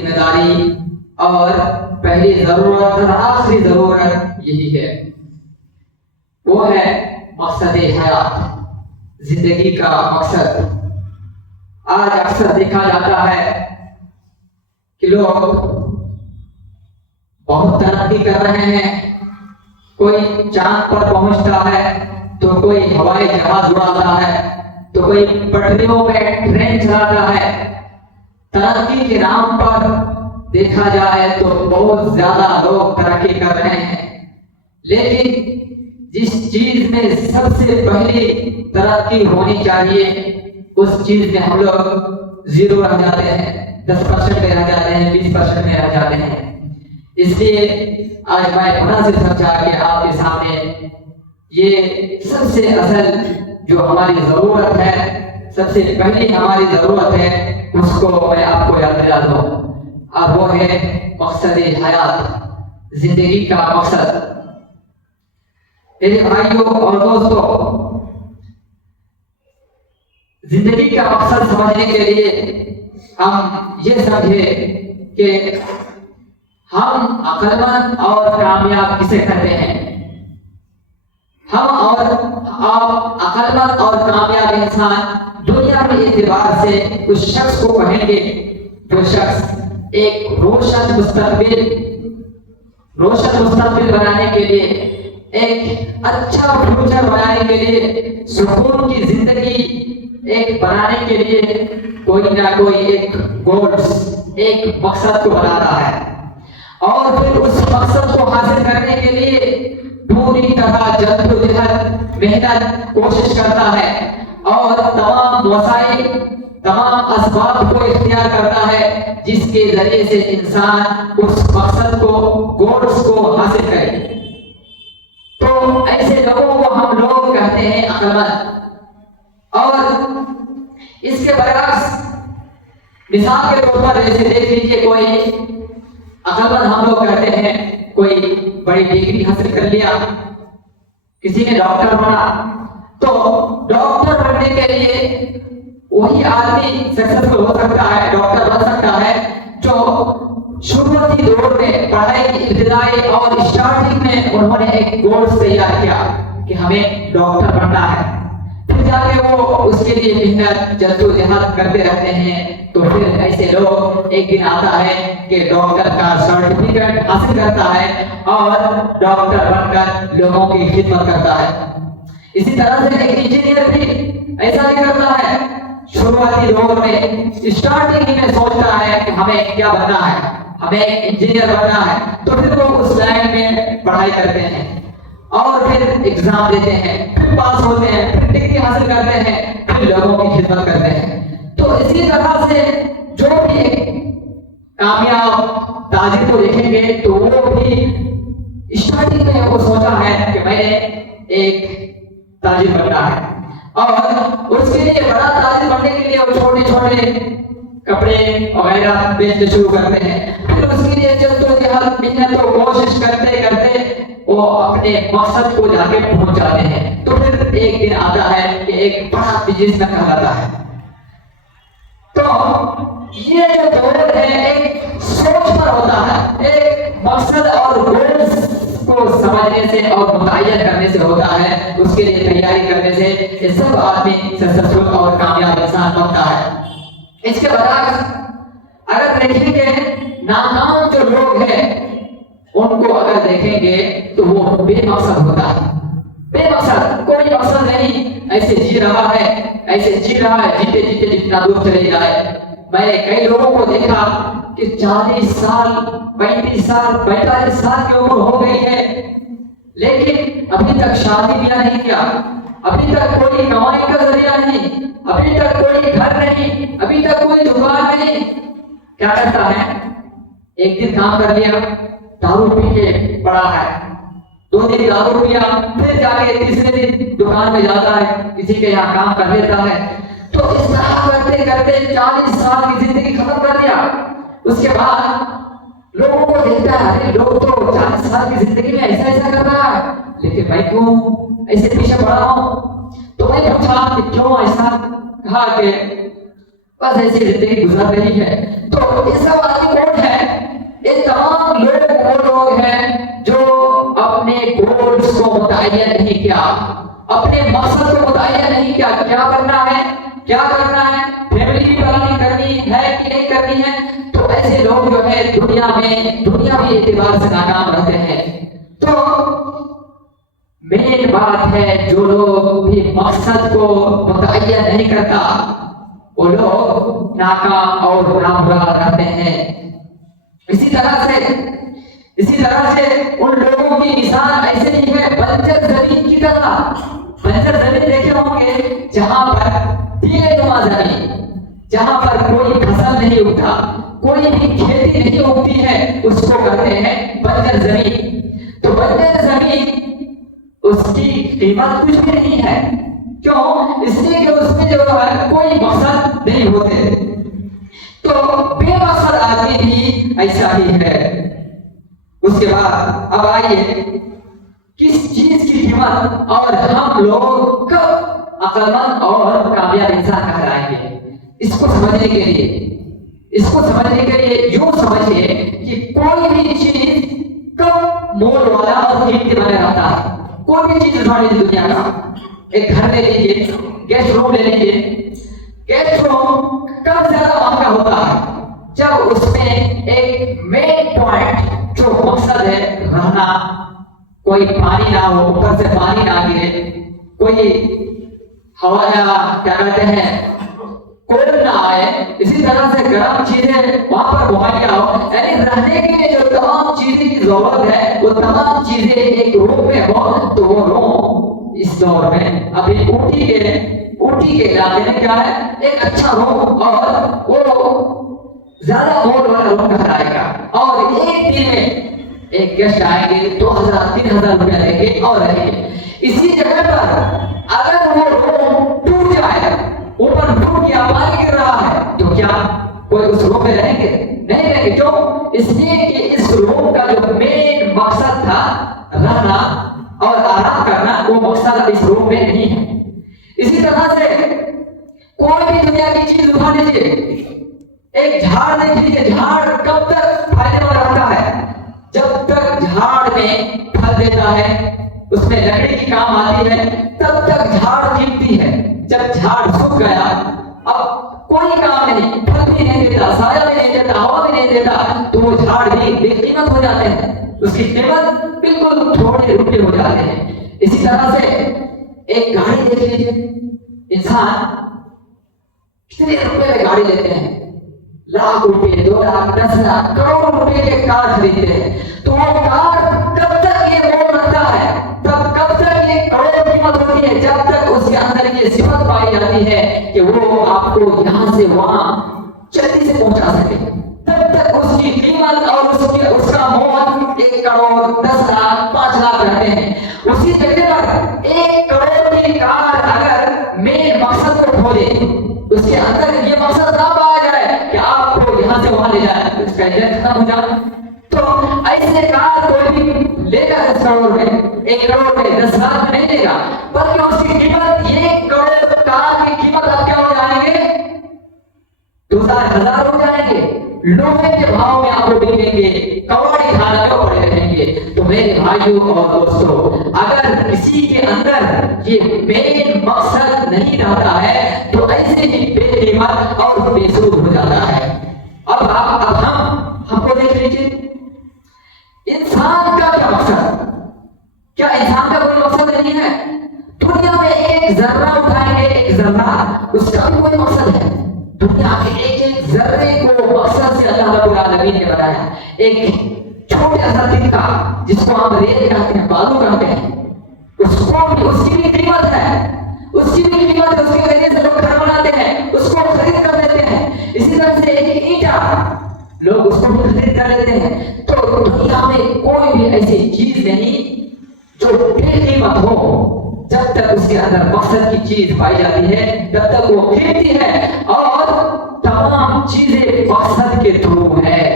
ذمہ داری اور پہلی ضرورت اور آخری ضرورت یہی ہے، وہ ہے مقصد حیات، زندگی کا مقصد۔ آج اکثر دیکھا جاتا ہے کہ لوگ بہت ترقی کر رہے ہیں، کوئی چاند پر پہنچتا ہے تو کوئی ہوائی جہاز اڑاتا ہے تو کوئی پٹریوں میں ٹرین چلاتا ہے۔ ترقی کے نام پر دیکھا جائے تو بہت زیادہ لوگ ترقی کر رہے ہیں، لیکن جس چیز میں سب سے پہلی ترقی ہونی چاہیے اس چیز میں ہم لوگ زیرو رہ جاتے ہیں، 10% میں رہ جاتے ہیں، 20% میں رہ جاتے ہیں۔ اس لیے آج میں مناسب سمجھا کہ آپ کے سامنے یہ سب سے اصل جو ہماری ضرورت ہے، سب سے پہلی ہماری ضرورت ہے، اس کو میں آپ کو یاد دلا دوں، اور وہ ہے مقصد حیات، زندگی کا مقصد۔ میرے بھائیوں اور دوستوں، زندگی کا مقصد سمجھنے کے لیے ہم یہ سمجھیں کہ ہم عقل مند اور کامیاب کسے کہتے ہیں۔ ہم اور آپ عقل مند اور کامیاب انسان دنیا کے اعتبار سے اس شخص کو کہیں گے جو شخص ایک روشن مستقبل بنانے کے لیے، ایک اچھا فیوچر بنانے کے لیے، سکون کی زندگی ایک بنانے کے لیے کوئی نہ کوئی ایک گولز، ایک مقصد کو بناتا ہے، اور پھر اس مقصد کو حاصل کرنے کے لیے پوری طرح جدوجہد، محنت، کوشش کرتا ہے، اور تمام وسائل، تمام اسباب کو اختیار کرتا ہے جس کے ذریعے سے انسان اس مقصد کو، گولز کو حاصل کرے۔ تو ایسے لوگوں کو ہم لوگ کہتے ہیں عقل مند۔ اور اس کے برعکس مثال کے طور پر جیسے دیکھ لیجیے، کوئی عقل مند ہم لوگ کہتے ہیں کوئی بڑی ڈگری حاصل کر لیا، کسی نے ڈاکٹر بنا، تو ڈاکٹر بننے کے لیے وہی آدمی سکسیسفل ہو سکتا ہے، ڈاکٹر بن سکتا ہے جو شروعاتی دور میں پڑھائی کی ابتدائی اور اسٹارٹنگ میں انہوں نے ایک گولز تیار کیا کہ ہمیں ڈاکٹر بننا ہے، پھر جا کے وہ اس کے لیے محنت، جدوجہد کرتے رہتے ہیں، تو پھر ایسے لوگ ایک دن آتا ہے کہ ڈاکٹر کا سرٹیفکیٹ حاصل کرتا ہے اور ڈاکٹر بن کر لوگوں کی خدمت کرتا ہے۔ اسی طرح سے ایک انجینئر بھی ایسا ہی کرتا ہے، شروعاتی دور میں اسٹارٹنگ میں سوچتا ہے کہ ہمیں کیا بننا ہے، ہمیں انجینئر بننا ہے، تو پھر وہ اس لائن میں پڑھائی کرتے ہیں اور پھر ایگزام دیتے ہیں، پھر پاس ہوتے ہیں، پھر ڈگری حاصل کرتے ہیں، پھر لوگوں کی خدمت کرتے ہیں۔ تو اسی طرح سے جو بھی کامیاب تاجر کو دیکھیں گے تو وہ بھی اسٹارٹنگ میں وہ سوچا ہے کہ میں نے ایک تاجر بننا ہے، اور اس کے لیے بڑا تاجر بننے کے لیے وہ چھوٹے چھوٹے کپڑے وغیرہ بیچنے شروع کرتے ہیں، پھر اس کے لیے جدوجہد، محنت و کوشش کرتے کرتے وہ اپنے مقصد کو جا کے پہنچ جاتے ہیں، تو پھر ایک دن آتا ہے کہ ایک بڑا بزنس مین کہلاتا ہے۔ تو یہ جو دور ہے ایک سوچ پر ہوتا ہے، ایک مقصد اور گولز کو سمجھنے سے اور متعین کرنے سے ہوتا ہے، اس کے لیے تیاری کرنے سے یہ سب آدمی سکسیسفل اور کامیاب انسان بنتا ہے۔ اس کے برعکس اگر دیکھیں گے ناکام جو لوگ ہیں ان کو اگر دیکھیں گے تو وہ بے مقصد ہوتا ہے، بے مقصد، کوئی مقصد نہیں، ایسے جی رہا ہے، ایسے جی رہا ہے، جیتے جیتے جتنا دور چلے جائے۔ میں نے کئی لوگوں کو دیکھا کہ 40 سال، 35 سال، 45 سال کی عمر ہو گئی ہے، لیکن ابھی تک شادی بیاہ نہیں کیا، ابھی تک کوئی کمائی کا ذریعہ نہیں، ابھی تک کوئی گھر نہیں، ابھی تک کوئی دکان نہیں۔ کیا کرتا ہے؟ ایک دن کام کر لیا، دارو پی کے پڑا ہے، 2 دن دارو پیا، پھر جا کے تیسرے دن دکان میں جاتا ہے، کسی کے یہاں کام کر لیتا ہے۔ تو اس طرح کرتے کرتے 40 سال کی زندگی ختم کر دیا۔ اس کے بعد لوگوں کو دیکھتا ہے، ارے لوگ تو 40 سال کی زندگی میں ایسا ایسا کر رہا ہے، لیکن میں کیوں ایسے پیچھے پڑا ہوں؟ تو میں پوچھا کہ کیوں ایسا؟ کہا کہ بس ایسی زندگی گزر رہی ہے۔ تو یہ سب آدمی کون متعین نہیں کیا، اپنے مقصد کو متعین نہیں کیا، کیا کرنا ہے، کیا کرنا ہے، فیملی بھی پلاننگ کرنی ہے کہ نہیں کرنی ہے، تو ایسے لوگ جو ہے دنیا میں دنیاوی اعتبار سے ناکام رہتے ہیں۔ تو مین بات ہے جو لوگ بھی مقصد کو متعین نہیں کرتا وہ لوگ ناکام اور نامراد رہتے ہیں۔ اسی طرح سے ان لوگوں کی مثال ایسے ہی ہے بنجر زمین کی طرح۔ بنجر زمین دیکھے ہوں گے جہاں پر تیرے نما زمین، جہاں پر کوئی فصل نہیں اگتا، کوئی بھی کھیتی نہیں اگتی ہے، اس کو کہتے ہیں بنجر زمین۔ تو بنجر زمین اس کی قیمت کچھ بھی نہیں ہے، کیوں؟ اس لیے کہ اس میں جو ہے کوئی مقصد نہیں ہوتے۔ تو بے مقصد آدمی بھی ایسا ہی ہے۔ اس کے بعد اب آئیے کس چیز کی قیمت اور ہم لوگ کب عقل مند اور کامیاب انسان کہلائیں گے، اس کو سمجھنے کے لیے یوں سمجھیے کہ کوئی بھی چیز کب مول والا اور قیمتی بنا رہتا ہے۔ کوئی بھی چیز اٹھا لیجیے دنیا کا، ایک گھر لے لیجیے، گیسٹ روم لے لیجیے، گیسٹ روم کب زیادہ مہنگا ہوتا ہے؟ جب اس میں ایک مین پوائنٹ جو مقصد ہے رہنا، کوئی پانی نہ ہو، اوپر سے پانی نہ گرے، کوئی ہوا کیا کہتے ہیں کولڈ نہ آئے، اسی طرح سے گرم چیزیں وہاں پر مہیا ہو، یعنی رہنے کے لیے جو تمام چیزیں کی ضرورت ہے وہ تمام چیزیں ایک روم میں ہو، تو وہ روم اس دور میں ابھی اوٹی کے علاقے میں کیا ہے ایک اچھا روم، اور وہ زیادہ مول والا روم کہلائے گا۔ اور ایک دن میں ایک گیسٹ آئیں گے 2000-3000 روپیہ لیں گے اور رہیں گے۔ اسی جگہ پر اگر وہ روم ٹوٹ جائے، اوپر ٹوٹ گیا، پانی گر رہا ہے، تو کیا کوئی اس روم میں رہیں گے؟ نہیں رہیں گے۔ کیوں؟ اس لیے کہ اس روم کا جو مین مقصد تھا رہنا اور آرام کرنا، وہ مقصد اس روم میں نہیں ہے۔ اسی طرح سے کوئی بھی دنیا کی چیز اٹھا لیجیے، ایک جھاڑ دیکھ لیجیے، جھاڑ کب تک فائدے مند رہتا ہے؟ جب تک جھاڑ میں پھل دیتا ہے، اس میں لکڑی کی کام آتی ہے، تب تک جھاڑ قیمتی ہے۔ جب جھاڑ سوکھ گیا، اب کوئی کام نہیں، پھل بھی نہیں دیتا، سایہ بھی نہیں دیتا، ہوا بھی نہیں دیتا، تو وہ جھاڑ بھی بے قیمت ہو جاتے ہیں، اس کی قیمت بالکل تھوڑے روپے ہو جاتے ہیں۔ اسی طرح سے ایک گاڑی دیکھ لیجیے، انسان کتنے روپے میں گاڑی لیتے ہیں، لاکھ روپے، 2 لاکھ، 10 لاکھ، کروڑ روپے کے کار خریدتے ہیں، تو وہ کار کب تک یہ مول رکھتا ہے، کب تک یہ کروڑ قیمت ہوتی ہے؟ جب تک اس کے اندر یہ صفت پائی جاتی ہے کہ وہ آپ کو یہاں سے وہاں جلدی سے پہنچا سکے، تب تک اس کی قیمت اور اس کا مول 1 کروڑ، 10 لاکھ، 5 لاکھ رہتے ہیں۔ اسی جگہ پر 1 کروڑ کی کار اگر مین مقصد کو کھو دے، اس کے اندر یہ مقصد نہ پایا جائے کہ آپ کو یہاں سے وہاں لے جائے، اس کا انجن ختم ہو جائے، تو ایسے کار کوئی بھی لے گا 10 کروڑ میں، 1 کروڑ میں، 10 لاکھ میں نہیں لے گا، بلکہ اس کی قیمت 1 کروڑ کار کی قیمت اب کیا ہو جائیں گے؟ 2000 ہو جائیں گے، لوہے کے بھاؤ میں آپ کو بکیں گے، کواڑی کھانا میں پڑے رہیں گے۔ تو میرے بھائیوں اور دوستوں، اگر کسی کے اندر یہ مین مقصد نہیں رہتا ہے تو ایسے ہی بے قیمت اور بے سود ہو جاتا ہے۔ اب ہم کو دیکھ لیجیے، انسان کا کیا مقصد؟ کیا انسان کا کوئی مقصد نہیں ہے؟ دنیا میں ایک ذرہ اٹھائیں گے، ایک ذرہ، اس کا بھی کوئی مقصد ہے؟ دنیا کے ایک ذرے کو مقصد سے اللہ رب العالمین نے بنایا۔ ایک چھوٹا سا تنکا جس کو ہم ریت کہتے ہیں، بالو کہتے ہیں، اس کی بھی قیمت ہے، اس کی وجہ سے لوگ گھر بناتے ہیں، اس کو خرید کر لیتے ہیں۔ اسی طرح سے ایک اینٹا لوگ اس کو بھی خرید کر لیتے ہیں۔ تو دنیا میں کوئی بھی ایسی چیز نہیں جو بے قیمت ہو، جب تک اس کے اندر مقصد کی چیز پائی جاتی ہے تب تک وہ قیمتی ہے، اور تمام چیزیں مقصد کے تھرو ہے،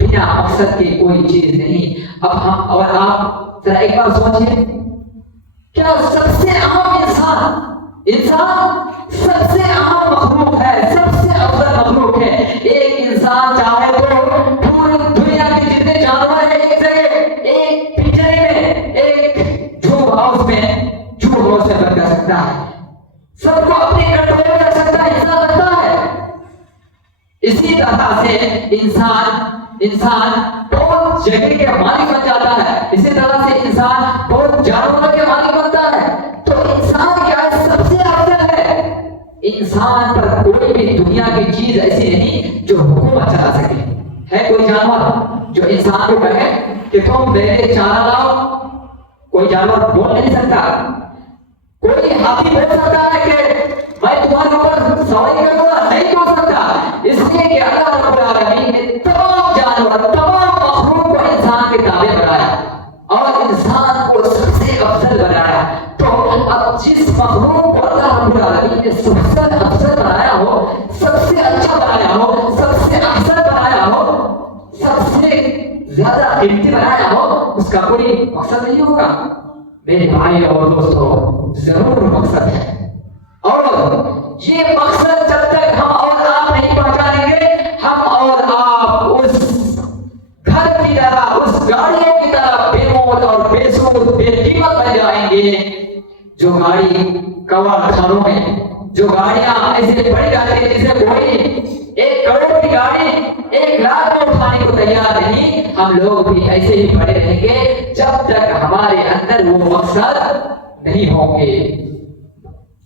بنا مقصد کے کوئی چیز نہیں۔ اب ہم اور آپ ذرا ایک بار سوچیں، کیا سب سے اہم انسان سب سے اہم مخلوق ہے، سب سے افضل مخلوق ہے؟ ایک انسان چاہے تو پوری دنیا کے جتنے جانور ہیں ایک جگہ، ایک پنجرے میں، ایک جھوپ ہاؤس میں انسان بہت جگہ کے مالک بن جاتا ہے، اسی طرح سے انسان بہت جانوروں کے مالک بنتا ہے۔ تو انسان کیا ہے؟ سب سے افضل ہے۔ انسان پر کوئی بھی دنیا کی چیز ایسی نہیں جو حکومت چلا سکے۔ ہے کوئی جانور جو انسان کو کہے کہ تم میرے چارہ لاؤ؟ کوئی جانور بول نہیں سکتا۔ کوئی ہاتھی بول سکتا ہے کہ میں تمہارے اوپر سواری کروں گا؟ نہیں بول سکتا، اس لیے کہ اللہ رب العالمین نے تمام جانور، تمام مخلوق کو انسان کے تابع بنایا اور انسان کو سب سے افضل بنایا۔ تو اب جس مخلوق کو اللہ رب العالمین نے سب سے افضل بنایا ہو، سب سے اچھا بنایا ہو، سب سے احسن بنایا ہو، سب سے زیادہ قیمتی بنایا ہو، اس کا کوئی مقصد نہیں ہوگا؟ میرے بھائی اور دوستوں، ضرور مقصد ہے، اور یہ مقصد جب تک ہم اور آپ نہیں پہنچائیں گے، ہم اور آپ اس گھر کی طرح، اس گاڑیوں کی طرح بے مول اور بے سود، بے قیمت بن جائیں گے۔ جو گاڑی کباڑ خانوں میں، جو گاڑیاں ایسے پڑی جاتی ہیں جسے کوئی 1 کروڑ کی گاڑی 1 لاکھ میں اٹھانے کو تیار نہیں، ہم لوگ بھی ایسے ہی پڑے رہیں گے جب تک ہمارے اندر وہ مقصد نہیں ہوں گے۔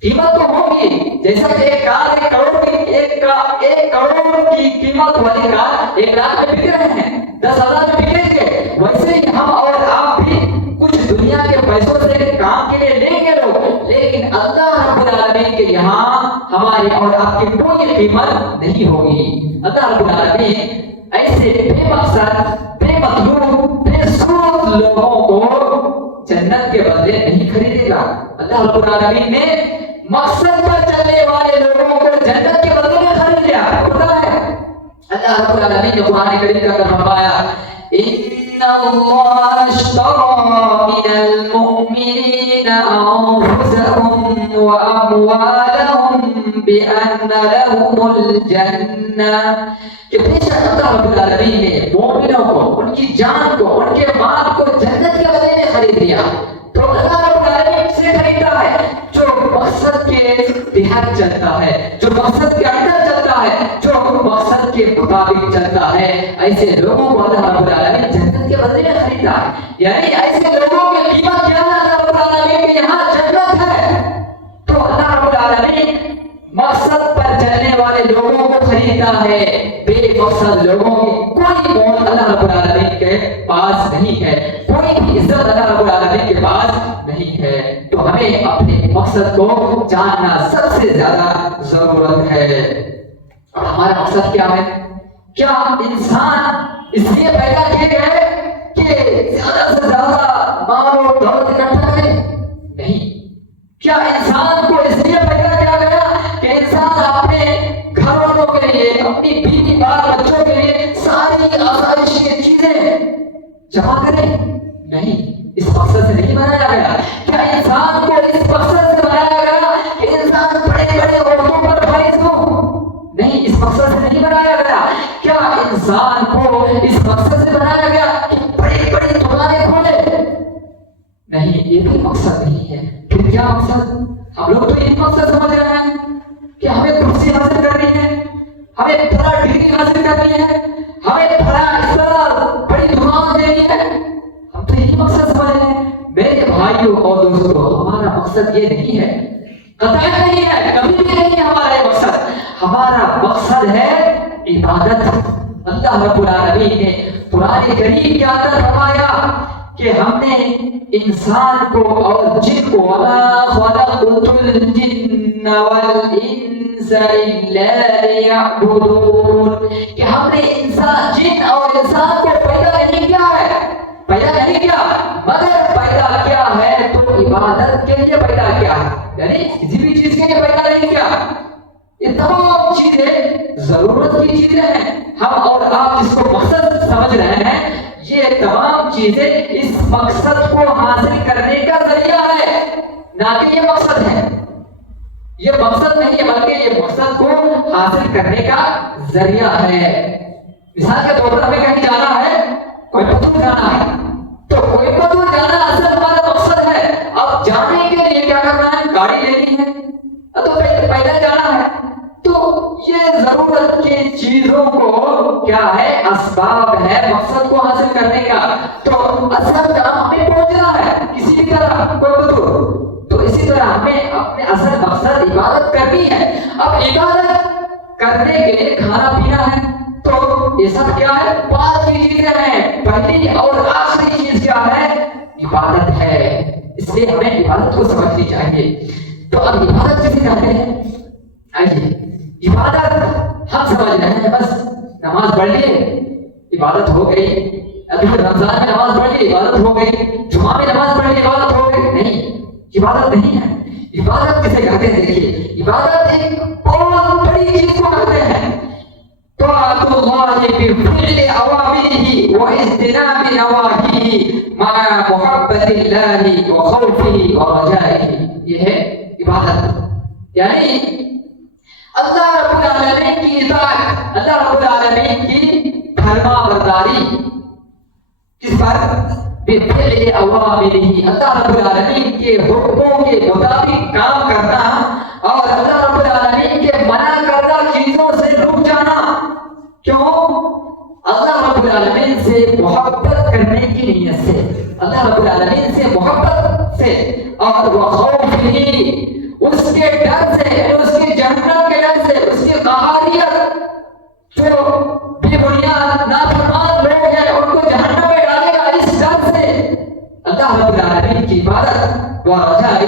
قیمت تو ہوگی، جیسا کہ ایک کار 1 کروڑ کی قیمت والی کار 1 لاکھ میں بک رہے ہیں، 10,000 میں بکیں گے، ویسے ہی ہم اور آپ بھی کچھ دنیا کے پیسوں سے کام کے لیے لیں گے لوگ، لیکن اللہ رب العالمین کے یہاں ہماری اور آپ کی کوئی قیمت نہیں ہوگی۔ اللہ رب العالمین ایسے بے مقصد، بے مطلوب، بے سود لوگوں کو جنت کے بدلے نہیں خریدے گا۔ اللہ رب العالمین نے مقصد پر چلنے والے لوگوں کو جنت کے بدلے میں خرید لیا۔ پتہ ہے اللہ رب العالمین نے قرآن کریم کا فرمایا، ان اللہ اشتری من المؤمنین انفسهم واموالهم بان لهم الجنہ، کہ بے شک اللہ رب العالمین نے مومنوں کو، ان کی جان کو، ان کے مال کو جنت کے بدلے میں خرید لیا۔ تو اللہ رب العالمین سے خریدتا ہے جو مقصد کے تحت چلتا ہے، جو مقصد کے اندر چلتا ہے، جو مقصد کے مطابق چلتا ہے، ایسے لوگوں کو اللہ رب العالمین جنت کے بدلے میں خریدتا ہے۔ یعنی ایسے لوگوں کی قیمت کیا ہے؟ اللہ رب العالمین کے یہاں جنت ہے۔ تو اللہ رب العالمین مقصد پر چلنے والے لوگوں کو خریدتا ہے، بے مقصد لوگوں کی کوئی مول اللہ رب العالمین کے پاس نہیں ہے، کوئی بھی عزت اللہ رب العالمین کے پاس نہیں ہے۔ تو ہمیں اپنے مقصد کو جاننا سب سے زیادہ ضرورت ہے۔ اور ہمارا مقصد کیا ہے؟ کیا انسان اس لیے پیدا کیے گئے کہ زیادہ سے زیادہ مال و دولت اکٹھا کرے؟ نہیں۔ کیا انسان کو اس لیے پیدا کیا گیا کہ انسان اپنے گھر والوں کے لیے، اپنی بیوی بال بچوں کے لیے ساری آسائشی چیزیں جمع کرے؟ نہیں، اس مقصد سے نہیں بنایا گیا۔ کیا انسان کو اس مقصد سے بنایا گیا کہ انسان بڑے بڑے عہدوں پر فائز ہو؟ نہیں، اس مقصد سے نہیں بنایا گیا۔ کیا انسان کو اس مقصد سے بنایا گیا کہ بڑی بڑی دکانیں کھولے؟ نہیں، یہ بھی مقصد نہیں ہے۔ پھر کیا مقصد؟ ہم لوگ تو یہ مقصد سمجھ رہے ہیں کہ ہمیں کرسی حاصل کرنی ہے، ہمیں بڑا ڈگری حاصل کرنی ہے، ہمیں بڑا اس طرح بڑی دکان دینی ہے، ہم تو یہی مقصد سمجھ رہے ہیں۔ میرے بھائیوں اور دوستوں، ہمارا مقصد یہ نہیں ہے، قطعاً نہیں ہے، کبھی بھی نہیں ہے ہمارا یہ مقصد۔ ہمارا مقصد ہے عبادت۔ اللہ رب العالمین نے قرآن کریم کے اندر فرمایا کہ ہم نے انسان کو اور جن کو وَمَا خَلَقْتُ الْجِنَّ وَالْإِنسَ إِلَّا لِيَعْبُدُونَ، کہ ہم نے جن اور انسان کو پیدا نہیں کیا ہے، پیدا نہیں کیا مگر پیدا کیا ہے تو عبادت کے لیے پیدا کیا ہے، یعنی کسی بھی چیز کے لیے پیدا نہیں کیا۔ یہ تمام چیزیں ضرورت کی چیزیں ہیں۔ ہم اور آپ جس کو مقصد سمجھ رہے ہیں، یہ تمام چیزیں اس مقصد کو حاصل کرنے کا ذریعہ ہے، نہ کہ یہ مقصد ہے۔ یہ مقصد نہیں ہے بلکہ یہ مقصد کو حاصل کرنے کا ذریعہ ہے۔ مثال کے طور پر ہمیں کہیں جانا ہے، کوئی پتھر جانا ہے، تو کوئی پتھر جانا اصل ہمارا مقصد ہے۔ اب جانے کے لیے کیا کرنا ہے؟ گاڑی لینی ہے، تو پیدل جانا ہے، تو یہ ضرورت کی چیزوں کو کیا ہے اسباب ہے مقصد کو حاصل کرنے کا، تو اصل کام ہمیں پہنچنا ہے کسی بھی طرح کوئی تو اسی طرح ہمیں اپنے اصل مقصد عبادت کرنی ہے۔ اب عبادت کرنے کے لیے کھانا پینا ہے، تو یہ سب کیا ہے؟ بعد کی چیزیں ہیں، پہلی اور آخری چیز کیا ہے؟ عبادت ہے۔ اس لیے ہمیں عبادت کو سمجھنی چاہیے۔ تو اب عبادت کسے کہتے ہیں؟ آئیے، عبادت ہم سمجھ رہے ہیں بس نماز پڑھ لیے عبادت ہو گئی، ابھی رمضان میں نماز پڑھ لی عبادت ہو گئی، جمعہ میں نماز پڑھ لی عبادت ہو گئی۔ نہیں، عبادت نہیں ہے۔ عبادت کسے کہتے ہیں؟ دیکھیے، عبادت ایک بہت بڑی چیز کو کہتے ہیں۔ طاعت اللہ بفعل اوامرہ واجتناب نواہیہ مع محبت اللہ وخوفہ ورجائہ، یہ ہے عبادت۔ یعنی اللہ رب العالمین کی اطاعت، اللہ رب العالمین کی فرما برداری، کس پر؟ بفعل اوامرہ، اللہ رب العالمین کے حکموں کے مطابق کام کرنا، اور اللہ رب العالمین کے منع کردہ چیزوں سے رک جانا۔ کیوں؟ اللہ رب العالمین سے محبت کرنے کی نیت سے، اللہ رب العالمین سے محبت سے، اور وخوف ہی، اس کے ڈر سے، اس کی جہنم کے ڈر سے، اس کی قہاریت، جو بے بنیاد نافرمان لوگ ہیں ان کو جہنم میں ڈالے گا، اس ڈر سے اللہ رب العالمین کی عبادت ورجائہ،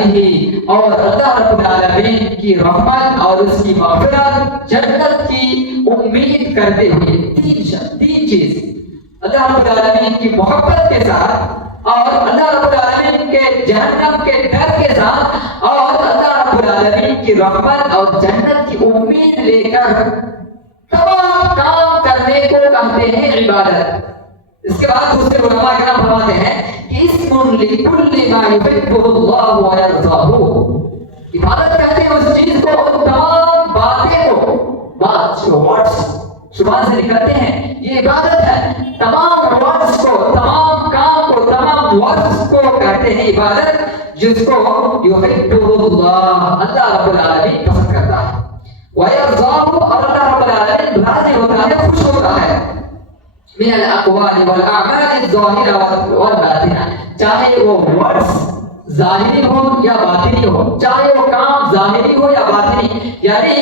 اور اللہ رب العالمین کی رحمت اور اس کی مغفرت، جنت کی امید کرتے ہوئے، تین چیز، اللہ رب العالمین کی محبت کے ساتھ، اور اللہ رب العالمین کے جہنم کے ڈر کے ساتھ، اور اللہ رب العالمین کی رحمت اور جنت کی امید لے کر تمام کام کرنے کو کہتے ہیں عبادت۔ اس کے بعد دوسرے علماء کرام فرماتے ہیں کہ اسم لکل ما یحبہ اللہ ویرضاہ، عبادت کہتے ہیں اس چیز کو، ان تمام باتیں کو، بات جو ورڈز زبان سے نکلتے ہیں، یہ عبادت ہے۔ تمام ورڈز کو، تمام کام کو، تمام ورڈز کو کہتے ہیں عبادت، جس کو یحبہ اللہ، اللہ رب العالمین پسند کرتا ہے، ویرضاہ، اور اللہ رب العالمین راضی ہوتا ہے، خوش ہوتا ہے، من الاقوال والاعمال الظاہرہ والباطنہ، چاہے وہ ورڈز ظاہری ہو یا باطنی ہو، چاہے وہ کام ظاہری ہو یا باطنی، یعنی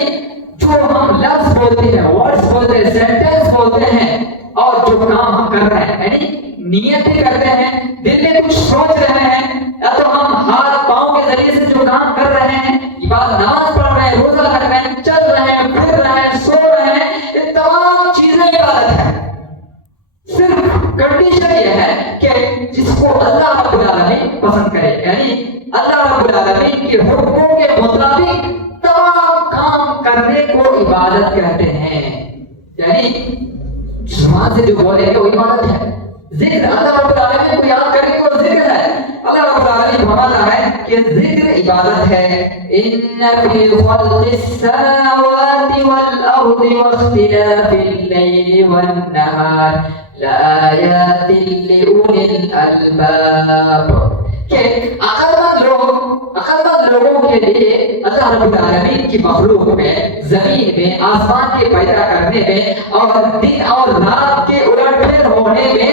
جو ہم لفظ بولتے ہیں، ورڈز بولتے ہیں، سینٹنس بولتے ہیں، اور جو کام ہم کر رہے ہیں، یعنی نیتیں کرتے ہیں، دل میں کچھ سوچ رہے ہیں، یا تو ہم ہاتھ پاؤں کے ذریعے سے جو کام کر رہے ہیں، عبادت، نماز پڑھ رہے ہیں، روزہ رکھ رہے ہیں، چل رہے ہیں، پھر رہے ہیں، سو رہے ہیں، یہ تمام چیزیں عبادت ہے۔ صرف کنڈیشن یہ ہے کہ جس کو اللہ رب العالمین پسند کرے، یعنی اللہ رب العالمین کے حکموں کے مطابق تمام کام کرنے کو عبادت کہتے ہیں۔ یعنی زبان سے جو بولے گا وہ عبادت ہے۔ ذکر، اللہ رب العالمین کو یاد کرنے کو ذکر ہے۔ اللہ رب العالمین فرماتا ہے کہ ذکر عبادت ہے۔ ان فی خلق السماوات والارض واختلاف اللیل والنہار لآیات لأولی الالباب، کہ عقل مند لوگوں کے لیے اللہ رب العالمین کی مخلوق میں، زمین میں، آسمان کے پیدا کرنے میں، اور دن اور رات کے الٹ پھیر ہونے میں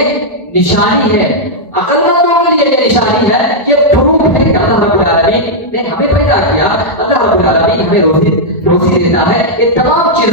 نشانی ہے۔ عقل مندوں کے لیے یہ نشانی ہے، یہ پروف ہے کہ اللہ رب العالمین نے ہمیں پیدا کیا، اللہ رب العالمین ہمیں روزی دیتا ہے، یہ تمام چیزیں